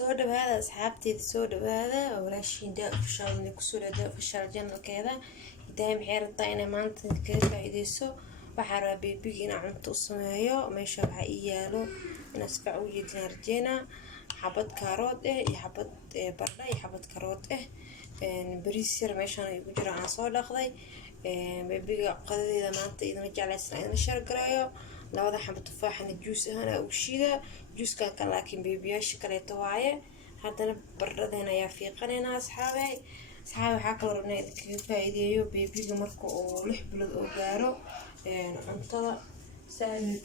soo dhawaada asxaabteeda soo dhawaada walaashiin daa fashalni ku soo dhawaada fashal janalkeeda idahay maxay rabtaa inay maanta kaga faa'iideyso waxaa rabaa beebiga inaan cunto u sameeyo meesha waxaa ii yaalo in asbac u jeedin arjeena xabad kaarood iyo xabad baradho iyo xabad kaarood bariis yar meeshaan ay ku jiraan aan soo dhaqday beebiga qadadeeda maanta idin jeclaysan idin shar garayo labada xabad tufaaxna juice ahaan ugu shiida juice ka laakiin beebiyaasha kale waaye haddana baradhadana ayaa fiiqanayna asxaabay waxaa kaloo rabnaa idinkaga faa'iideeyo beebiga marka uu 6 bilood oo gaaro cuntada saaid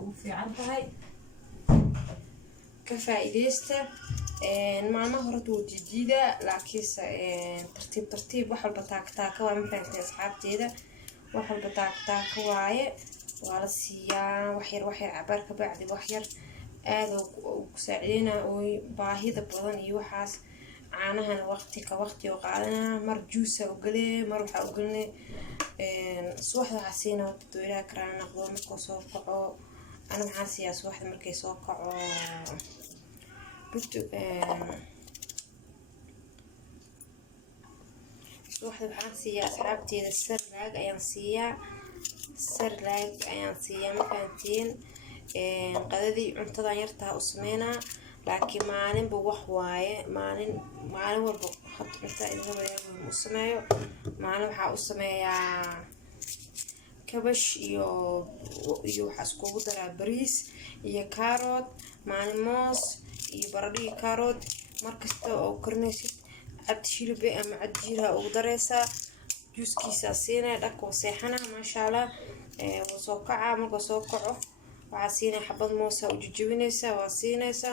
ugu fiican tahay ka faa'iideysta maalmaha hore tuu jijiida laakiinse tartiib wax walba taaka waa ma fahamtay asxaabteeda wax walba taaka waaye waa la siiyaa wax yar cabaar ka bacdi wax yar aad u saacideena oo baahida badan iyo waxaas caanahan waqti oo qaadana mar juice oo gale mar waxa oo galne suuxda xasiina dooriga karaan naqdo markuu soo kaco ana maxaa siyaas waxda markay soo kaco suuxda waxaan siiyaa asxaabteeda sarlaag ayaan siiyaa ma fahantiin qadadii cuntada yartaa u sameynaa laakiin maalinba wax waaye maalin walba hadda cunta idin u sameeyo maalin waxaa u sameeyaa kabash iyo waxa iskugu daraa bariis iyo kaarood maalin moos iyo baradho iyo kaarood markasta oo karinaysid cad shilbe ama cad jiira ugu dareysaa juuskiisa siinay dhaqo seexana maasha Allah soo kaca marka soo kaco waxaa siinay xabad moos u jijibinaysa waa siinaysa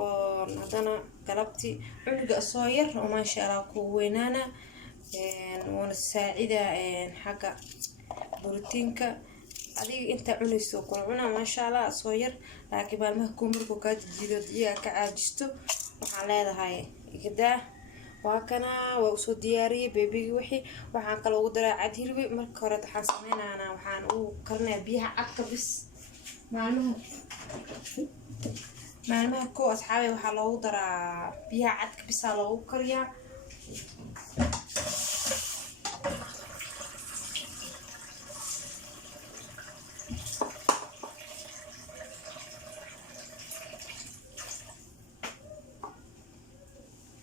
oo hadana galabti cunuga soo yar oo maasha Allah ku weynaana wana saacida xaga borotiinka adiga inta cunayso cuna maasha Allah soo yar laakiin maalmaha ku markuu ka jijido diya ka caajisto waxaan leedahay igada waa kana waa soo diyaariyay beebiga waxaan kale ugu daraa cad hilib marka hore waxaan sameeynaa waxaan u karnaa biyaha cadka bis maalmaha ko asxaabay waxaa loogu daraa biyaha cadka bis loogu kariyaa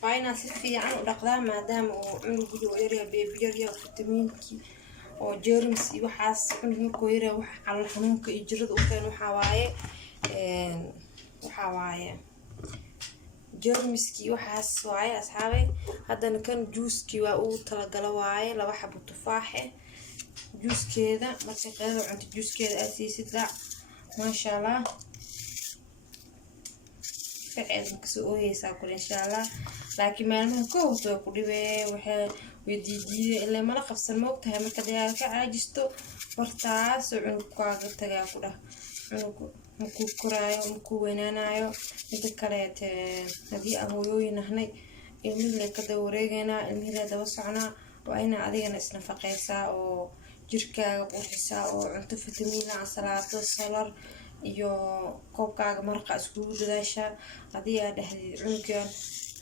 ayna si fiican u dhaqdaa maadaama uu cunugu yar beebi yar fitamiinki oo germs iyo waxaas cunugu yar wax calool xanuunka iyo jirada u keen waxa waaye germski waxaas waaye asxaabay haddana kan juice waa uu talagala waaye laba xabo tufaax juicekeeda marka qeybta cunto juicekeeda aad siisid maasha Allah فعلا كسويه ساكل إن شاء الله لكن ما لهم كوتو كلبي ويدي إلا ما لقف الموت هم كذا كعاجستو فرتاس وعنق قاعد تجا كده عنق مكوكرايو مكوينانايو يتكلت هذه أهوي نحن اللي كده ورجعنا اللي هذا وسعنا وأنا عادي نسنفقيسا أو جركا وحسا أو عنده فيتامين عسلات السولر iyo koobkaaga marqa isku dadaasha hadii aad dhahdid cunugan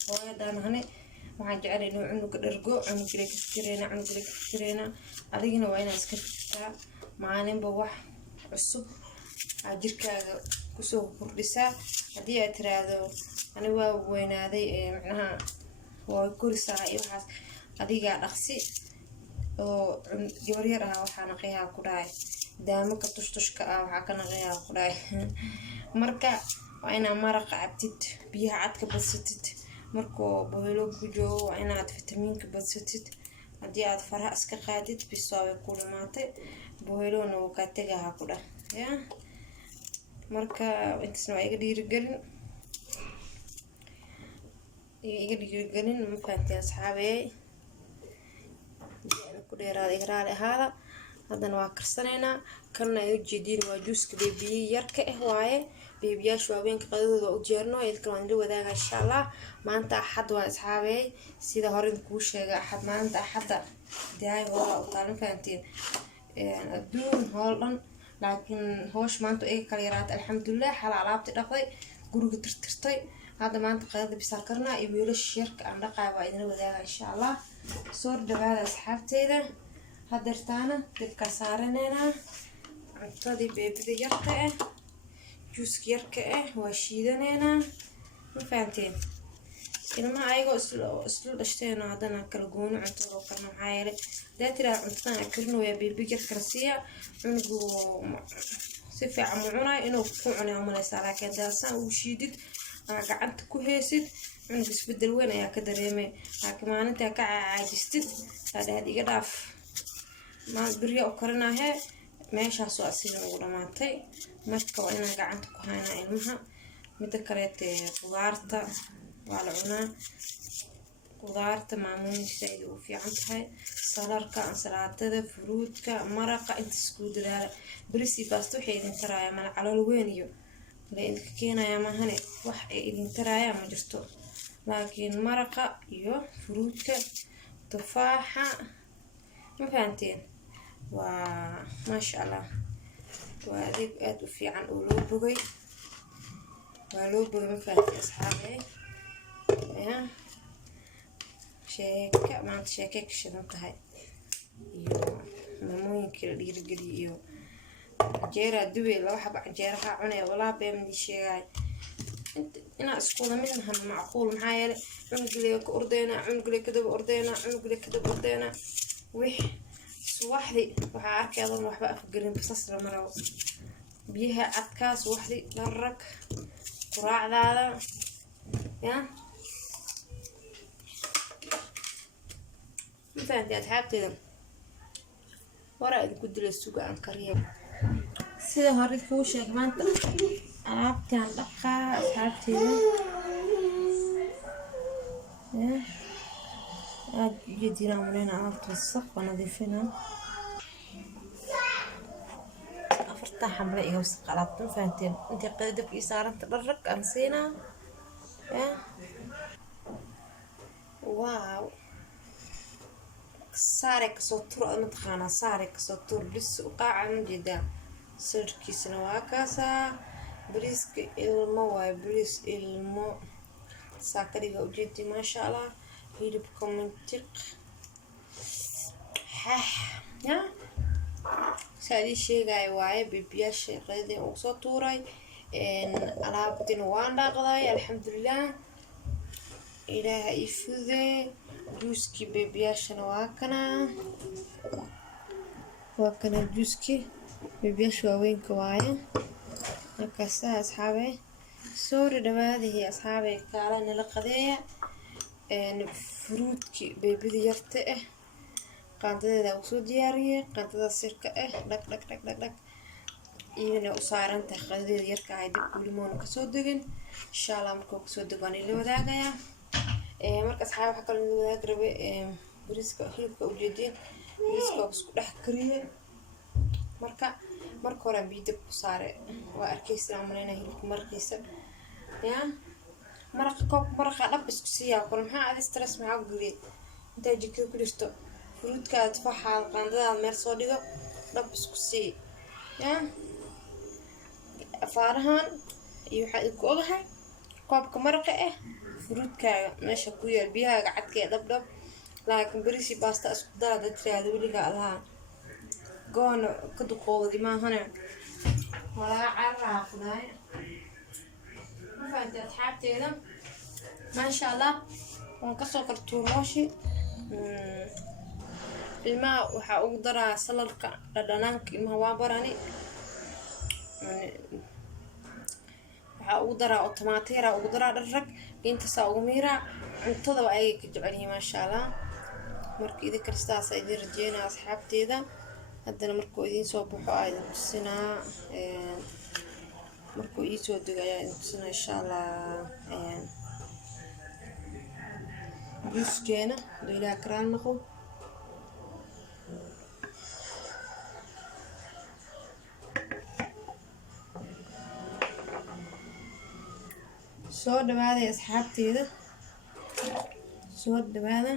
hooyadan hane waxaan jecelahay inuu cunuga dhargo cunuga ka fikireena adigina waa inaad iska fikirtaa maalinba wax cusub aad jirkaaga ku soo kordhisaa hadii aad tiraahdo ani waa weynaaday macnaha waa korisaa iyo waxaas adiga dhaqsi oo gabar yar ah waxaan qiyaa ku dhaay daamo ka tushtushka waxa kana qiyaa ku dhaay marka waa ina maraq cabtid biyaha cadka badsatid markoo boholo ku joogo waa inaad fitamiinka badsatid hadii aad faraha iska qaadid bisoo ku dhamaatay boholona uu ka tagaha ku dhaay ya marka intaasna waa iga dhiirigelin ma fahanteen asxaabay ku dheeraad igraal ahaada haddana waa karsanayna kana ay jeedin waa juuska beebi yarka waaye beebiyaashu haweenka qadadooda u jeerno idinka waan la wadaaga insha Allah maanta axad waa asxaabay sida hore ku sheegay axad maanta axada daay waa u taalan fahanteen adduun hoolan laakiin hoosh maanta ay kala yaraad alxamdulillah xal alaabti dhaqday guriga tirtirtay هذا ما أنت قاعد بسكرنا يبيله الشرك عند قاعد إذا وذا إن شاء الله صور دبادة أصحابتي ذا هدرتانا تبقى صارنا عطادي بيبدي يرقع جوس يرقع وشيدنا ما فهمتين ilma ayago isla dhashteen hadana kala gooni cunto loo karno maxaa yeelay daatira cuntada karno waa bibiga karsiya cunugu si fiican u cunay inuu ku cunayo malaysa laakiin daasan uu shiidid ama gacanta ku heesid cunugu isbedel weyn ayaa ka dareemay laakiin maalinta ka caajistid hadaad iga dhaaf ma biriya u karinahay meeshaas oo asiga ugu dhamaatay marka waa inaan gacanta ku haynaa ilmaha midda kale qudaarta وعلى عنا خضارت معمول شيء وفي عندها سلرك سلطة فروتك مرقة انت سكود هذا بريسي باستو حين ترايا من على الوينيو لأن كينا يا ما هني وح إذا ترايا ما جرتو لكن مرقة يو فروتك تفاحة ما فهمتين وما شاء الله وهذيك أدو في عن أولوبوي ما فهمتين أصحابي يا شيكة ما أنت شيكة شنطة هاي يو ممكن كل يرجلي يو جيرة دوي لو حب جيرة عنا ولا بيمني شيء أنت أنا أسكون منها معقول معايا عنقلي أردينا عنقلي كذا أردينا عنقلي كذا أردينا وح واحدة وحارك أظن واحد بقى في الجرين بس مرة بيها عكاس واحدة لرك قراع ذا يا مثلا انت أصحابتي ورا الكود للسوق عن كريم سيدا هريت فوش يا كمان ألعبتي عن دقة أصحابتي جدينا مرينا على الصف ونظيفنا أفرتها حمراء إيجا وسق على فهمتين انت قيدك إيسارة تبرك أنسينا واو سارك صوتور متخانا سارك صوتور بس وقاعة جدا سيركي سنواكاسا بريسك المو واي بريس المو ساكريغا وجدي ما شاء الله هيدبكم منطق حاح يا سادي شي غاي واي بيبياش قيدين وصوتوراي ان ألعابتين وانا قضاي الحمد لله إلهي يفوذي جوسكي بيبياشنا واكنا جوسكي بيبياش واوين كوايا هكاسا أصحابي سوري دماذي أصحابي كالا نلقضية ان فروتكي بيبيدي يرتئه قانتدا دا وسو دياريه قانتدا سيركا لك لك لك لك لك إينا وصارن تخذيد يركا هاي دب وليمون كسو دغن إن شاء الله مركو كسو دغاني اللي وداقايا marka asxaab waxa kale inuu wadaag rabe bariiska hilibka u jeedin bariiska isku dhex kariye marka hore biyo ku saare waa arkaysan amanayna hilibka marqiisa ya marqa dhab isku siiya qol maxaa aad stress maxaa u galiye inta jikada ku dhirto fruitka tufaaxa qandada meel soo dhigo dhab isku sii ya afaarahan iyo waxa ku ogahay koobka marqa fruitkaaga meesha ku yaal biyahaaga cadkee dhabdhab laakiin berisi baasta isku dara dad tiraahdo weliga allaha goona ka duqoodi maahane walaa carraa qudaay ma fahanti asxaabteeda maasha allah waan kasoo kartuumooshi ilmaha waxaa ugu daraa saladka dhadhanaanka ilmaha waa barani waxaa ugu daraa oo tomaateera ugu daraa dharrag inta saa ugu miiraa cuntada waa ay ka jecel yihiin maasha allah marka idinka sidaas ay idin rajeynaa asxaabteeda haddana markuu idiin soo baxo aa idin tusinaa markuu ii soo dego ayaa idin tusinaa insha allah juuskeena haduu ilaaha karaan noqo soo dhawaada asxaabteeda soo dhawaada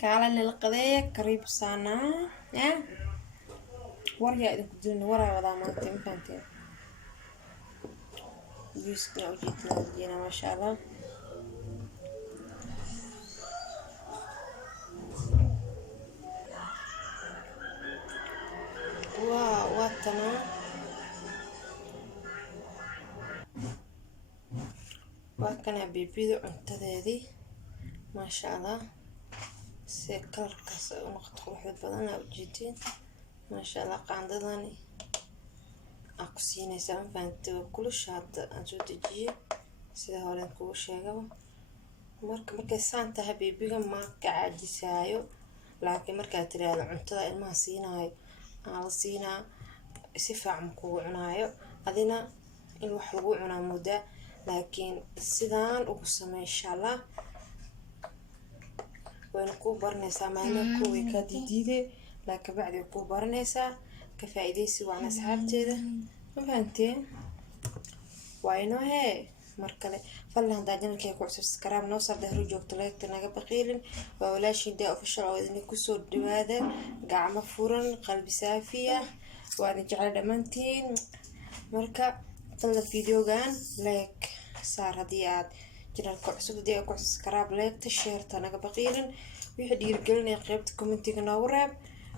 kaala nilqadeeya kariib saanaa ya waryaa idinku dirin waraa wadaa maanta ma fahanteen جوزنا وجيتنا جينا ما شاء الله. واتنا وكان بيبيدو عntadedi ما شاء الله سكر كاس نقطة واحدة بدنا وجيتين ما شاء الله قاندداني أقصيني سام فانتو كل شات أنتو تجي سيدا هورين كل شيء marka saanta habibiga ma ka caajisaayo laakiin marka tiraado cuntada ilmaha siinayo aan siinaa si fiican ku cunaayo adina in wax lagu cunaa mudda laakiin sidaan ugu sameey insha Allah waan ku barnaysaa maalin ku way ka diiday laakiin bacdi ku barnaysaa ka faa'iideysi waan asxaabteeda ma fahanteen wayno hee markale fadlan hadaa janalkayga ku subscribe noo soo dhahro joogto like naga baqiilin waa walaashin daa official oo idin ku soo dhawaada gacmo furan qalbi saafiya waa idin jecel dhamaantiin marka fadlan videogan like saar hadii aad janalka cusub hadii aad ku subscribe like share naga baqiilin wixii dhiirigelinaya qaybta commentiga noogu reeb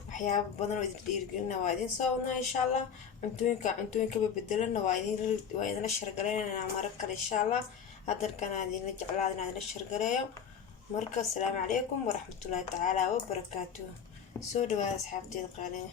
waxyaabo badan oo idin dhiirigelina waa idin soo wadnaa insha Allah cuntooyinka bedelana waa idin la shargaleynaa mar kale insha Allah hadarkan idin la jeclaadina idin la shargaleeyo marka assalaamu calaykum waraxmatullaahi tacaala wa barakaatuh soo dhawaada asxaabteeda qaaliga